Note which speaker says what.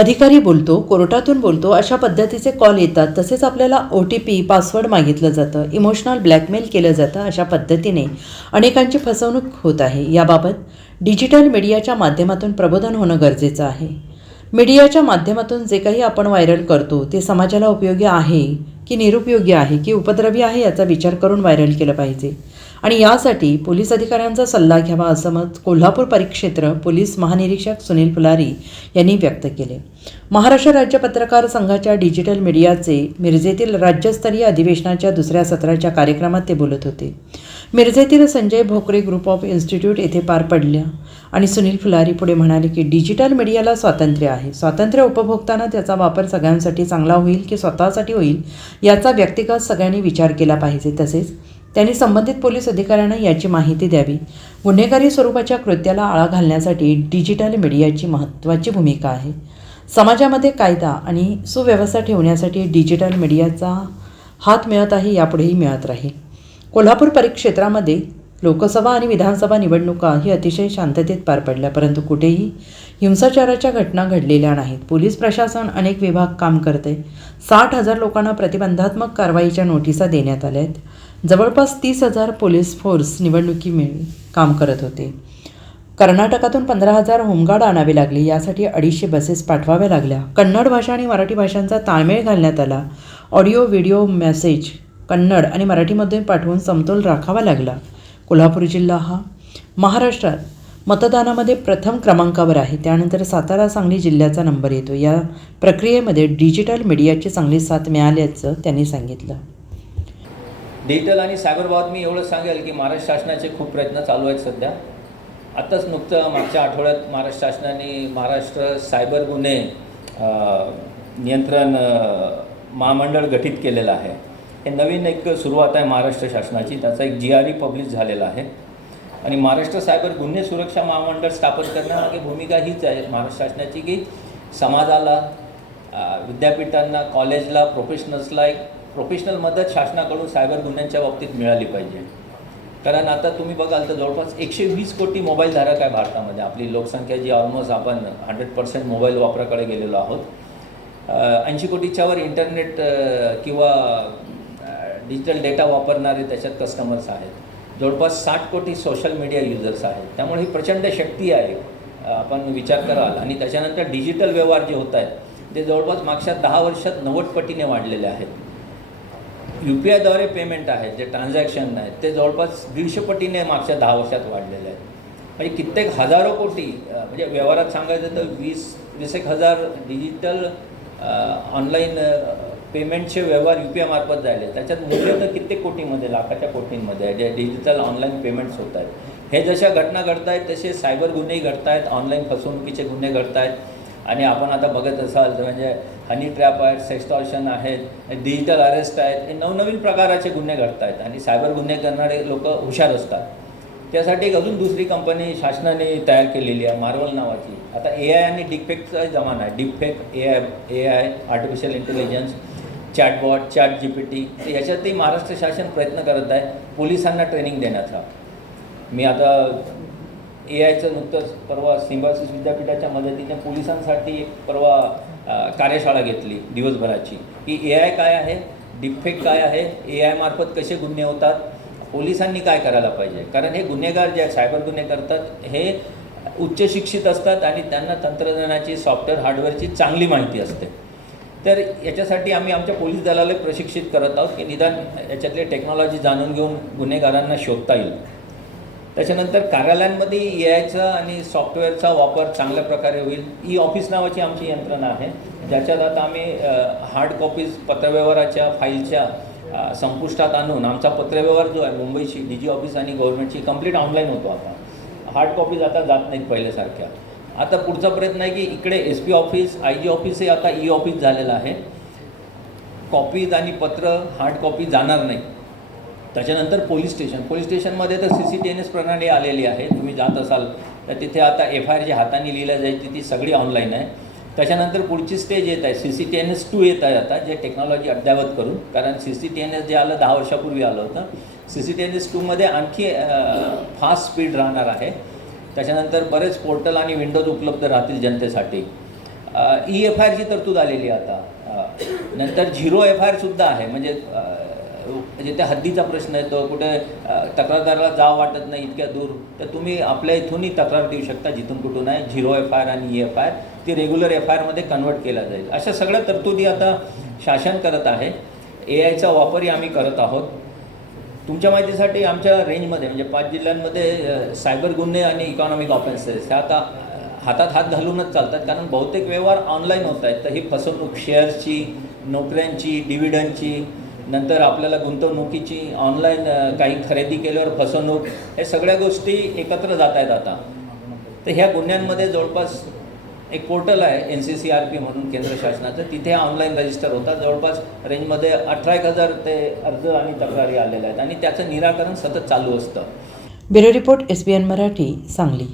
Speaker 1: अधिकारी बोलतो कोर्टातून बोलतो अशा पद्धतीचे कॉल येतात. तसेच आपल्याला ओ टी पी पासवर्ड मागितलं जातं. इमोशनल ब्लॅकमेल केलं जातं अशा पद्धतीने अनेकांची फसवणूक होत आहे. याबाबत डिजिटल मीडियाच्या माध्यमातून प्रबोधन होणं गरजेचं आहे. मीडियाच्या माध्यमातून जे काही आपण व्हायरल करतो ते समाजाला उपयोगी आहे की निरुपयोगी आहे की उपद्रवी आहे याचा विचार करून व्हायरल केलं पाहिजे. आणि यासाठी पोलीस अधिकाऱ्यांचा सल्ला घ्यावा असं मत कोल्हापूर परिक्षेत्र पोलीस महानिरीक्षक सुनील फुलारी यांनी व्यक्त केले. महाराष्ट्र राज्य पत्रकार संघाच्या डिजिटल मीडियाचे मिरजेतील राज्यस्तरीय अधिवेशनाच्या दुसऱ्या सत्राच्या कार्यक्रमात ते बोलत होते. मिरजेतील Sanjay Bhokare group of institute येथे पार पडल्या आणि सुनील फुलारी पुढे म्हणाले की डिजिटल मीडियाला स्वातंत्र्य आहे. स्वातंत्र्य उपभोगताना त्याचा वापर सगळ्यांसाठी चांगला होईल की स्वतःसाठी होईल याचा व्यक्तिगत सगळ्यांनी विचार केला पाहिजे तसेच त्यांनी संबंधित पोलीस अधिकाऱ्यांना याची माहिती द्यावी. गुन्हेगारी स्वरूपाच्या कृत्याला आळा घालण्यासाठी डिजिटल मीडियाची महत्त्वाची भूमिका आहे. समाजामध्ये कायदा आणि सुव्यवस्था ठेवण्यासाठी डिजिटल मीडियाचा हात मिळत आहे यापुढेही मिळत राहील. कोल्हापूर परिक्षेत्रामध्ये लोकसभा आणि विधानसभा निवडणुका ही अतिशय शांततेत पार पडल्या परंतु कुठेही हिंसाचाराच्या घटना घडलेल्या नाहीत. पोलीस प्रशासन अनेक विभाग काम करते. साठ हजार लोकांना प्रतिबंधात्मक कारवाईच्या नोटिसा देण्यात आल्या आहेत. जवळपास तीस हजार पोलीस फोर्स निवडणुकीवेळी काम करत होते. कर्नाटकातून पंधरा हजार होमगार्ड आणावे लागले यासाठी अडीचशे बसेस पाठवाव्या लागल्या. कन्नड भाषा आणि मराठी भाषांचा ताळमेळ घालण्यात आला. ऑडिओ व्हिडिओ मेसेज कन्नड आणि मराठीमध्ये पाठवून समतोल राखावा लागला. कोल्हापूर जिल्हा हा महाराष्ट्रात मतदानामध्ये प्रथम क्रमांकावर आहे. त्यानंतर सातारा सांगली जिल्ह्याचा नंबर येतो. या प्रक्रियेमध्ये डिजिटल मीडियाची चांगली साथ मिळाल्याचं त्यांनी सांगितलं.
Speaker 2: डिजिटल आणि सायबर बाबत मी एवढं सांगेल की महाराष्ट्र शासनाचे खूप प्रयत्न चालू आहेत सध्या. आत्ताच नुकतं मागच्या आठवड्यात महाराष्ट्र शासनाने महाराष्ट्र सायबर गुन्हे नियंत्रण महामंडळ गठीत केलेलं आहे. हे नवीन एक सुरुवात आहे महाराष्ट्र शासनाची. त्याचा एक जी आर ई पब्लिश झालेला आहे. आणि महाराष्ट्र सायबर गुन्हे सुरक्षा महामंडळ स्थापन करण्यामागे भूमिका हीच आहे महाराष्ट्र शासनाची की समाजाला विद्यापीठांना कॉलेजला प्रोफेशनल्सला एक प्रोफेशनल मदत शासनाकडून सायबर गुन्ह्यांच्या बाबतीत मिळाली पाहिजे. कारण आता तुम्ही बघाल तर जवळपास एकशे वीस कोटी मोबाईल धारक आहे भारतामध्ये. आपली लोकसंख्या जी ऑलमोस्ट आपण हंड्रेड पर्सेंट मोबाईल वापराकडे गेलेलो आहोत. ऐंशी कोटीच्यावर इंटरनेट किंवा डिजिटल डेटा वापरणारे त्याच्यात कस्टमर्स आहेत. जवळपास साठ कोटी सोशल मीडिया युजर्स आहेत. त्यामुळे ही प्रचंड शक्ती आहे. आपण विचार कराल. आणि त्याच्यानंतर डिजिटल व्यवहार जे होत आहेत ते जवळपास मागच्या दहा वर्षात नव्वद पटीने वाढलेले आहेत. यू पी आयद्वारे पेमेंट आहेत जे ट्रान्झॅक्शन आहेत ते जवळपास दीडशे पटीने मागच्या दहा वर्षात वाढलेले आहेत. म्हणजे कित्येक हजारो कोटी म्हणजे व्यवहारात सांगायचं तर वीस वीस एक हजार डिजिटल ऑनलाईन पेमेंटचे व्यवहार यू पी आयमार्फत झाले. त्याच्यात मूल्य तर कित्येक कोटीमध्ये लाखाच्या कोटींमध्ये आहे जे डिजिटल ऑनलाईन पेमेंट्स होत आहेत. हे जशा घटना घडत आहेत तसे सायबर गुन्हेही घडत आहेत ऑनलाईन फसवणुकीचे गुन्हे घडत आहेत आणि आपण आता बघत असाल तर म्हणजे हनी ट्रॅप आहेत सेक्स्टॉर्शन आहेत डिजिटल अरेस्ट आहेत हे नवनवीन प्रकाराचे गुन्हे घडत आहेत आणि सायबर गुन्हे करणारे लोक हुशार असतात. त्यासाठी एक अजून दुसरी कंपनी शासनाने तयार केलेली आहे मार्वल नावाची. आता ए आय आणि डिफेक्टचा जमाना आहे. Defect A I A I artificial intelligence chatbot chat G P T तर ह्याच्यातही महाराष्ट्र शासन प्रयत्न करत आहे पोलिसांना ट्रेनिंग देण्याचा. मी आता ए आयचं नुकतंच परवा सिम्बासिस विद्यापीठाच्या मदतीने पोलिसांसाठी एक परवा कार्यशाळा घेतली दिवसभराची. की ए आय काय आहे? डिफेक्ट काय आहे? ए आय मार्फत कसे गुन्हे होतात? पोलिसांनी काय करायला पाहिजे? कारण हे गुन्हेगार जे सायबर गुन्हे करतात हे उच्च शिक्षित असतात आणि त्यांना तंत्रज्ञानाची सॉफ्टवेअर हार्डवेअरची चांगली माहिती असते. तर याच्यासाठी आम्ही आमच्या पोलीस दलाला प्रशिक्षित करत आहोत की निदान याच्यातले टेक्नॉलॉजी जाणून घेऊन गुन्हेगारांना शोधता येईल. त्याच्यानंतर कार्यालयांमध्ये ए आयचा आणि सॉफ्टवेअरचा वापर चांगल्या प्रकारे होईल. ई ऑफिस नावाची आमची यंत्रणा आहे. ज्याच्यात आता आम्ही हार्ड कॉपीज पत्रव्यवहाराच्या फाईलच्या संपुष्टात आणून आमचा पत्रव्यवहार जो आहे मुंबईची डी जी ऑफिस आणि गव्हर्नमेंटची कंप्लीट ऑनलाईन होतो आता. हार्ड कॉपीज आता जात नाहीत पहिल्यासारख्या. आता पुढचा प्रयत्न आहे की इकडे S P office I G office हे आता e ई ऑफिस झालेलं आहे. कॉपीज आणि पत्र हार्ड कॉपी जाणार नाही. त्याच्यानंतर पोलीस स्टेशन. पोलीस स्टेशनमध्ये तर C C T N S प्रणाली आलेली आहे. तुम्ही जात असाल तर तिथे आता एफ आय आर जी हाताने लिहिल्या जायची ती सगळी ऑनलाईन आहे. त्याच्यानंतर पुढची स्टेज येत आहे. C C T N S two येत आहे आता जे टेक्नॉलॉजी अद्ययावत करून. कारण C C T N S जे आलं दहा वर्षापूर्वी आलं होतं. C C T N S टूमध्ये आणखी फास्ट स्पीड राहणार आहे. त्याच्यानंतर बरेच पोर्टल आणि विंडोज उपलब्ध राहतील जनतेसाठी. ई एफ आय आरची तरतूद आलेली आहे आता. नंतर झिरो एफ आय आरसुद्धा आहे. म्हणजे म्हणजे त्या हद्दीचा प्रश्न येतो कुठे तक्रारदाराला जावं वाटत नाही इतक्या दूर तर तुम्ही आपल्या इथूनही तक्रार देऊ शकता जिथून कुठून आहे झिरो एफ आय आर आणि ई एफ आय आर ती रेग्युलर एफ आय आरमध्ये कन्वर्ट केला जाईल. अशा सगळ्या तरतुदी आता शासन करत आहे. ए आयचा वापरही आम्ही करत आहोत. तुमच्या माहितीसाठी आमच्या रेंजमध्ये म्हणजे पाच जिल्ह्यांमध्ये सायबर गुन्हे आणि इकॉनॉमिक ऑफेन्सेस ह्या आता हातात हात घालूनच चालतात कारण बहुतेक व्यवहार ऑनलाईन होत आहेत तर ही फसवणूक शेअर्सची नोकऱ्यांची डिव्हिडंडची नंतर आपल्याला गुंतवणुकीची ऑनलाईन काही खरेदी केल्यावर फसवणूक हे सगळ्या गोष्टी एकत्र जात आहेत आता. तर ह्या गुन्ह्यांमध्ये जवळपास एक पोर्टल आहे N C C R P म्हणून केंद्र शासनाचं. तिथे ऑनलाईन रजिस्टर होतात. जवळपास रेंजमध्ये अठरा एक हजार ते अर्ज आणि तक्रारी आलेल्या आहेत. आणि त्याचं निराकरण सतत चालू असतं.
Speaker 1: Bureau report S B N Marathi Sangli.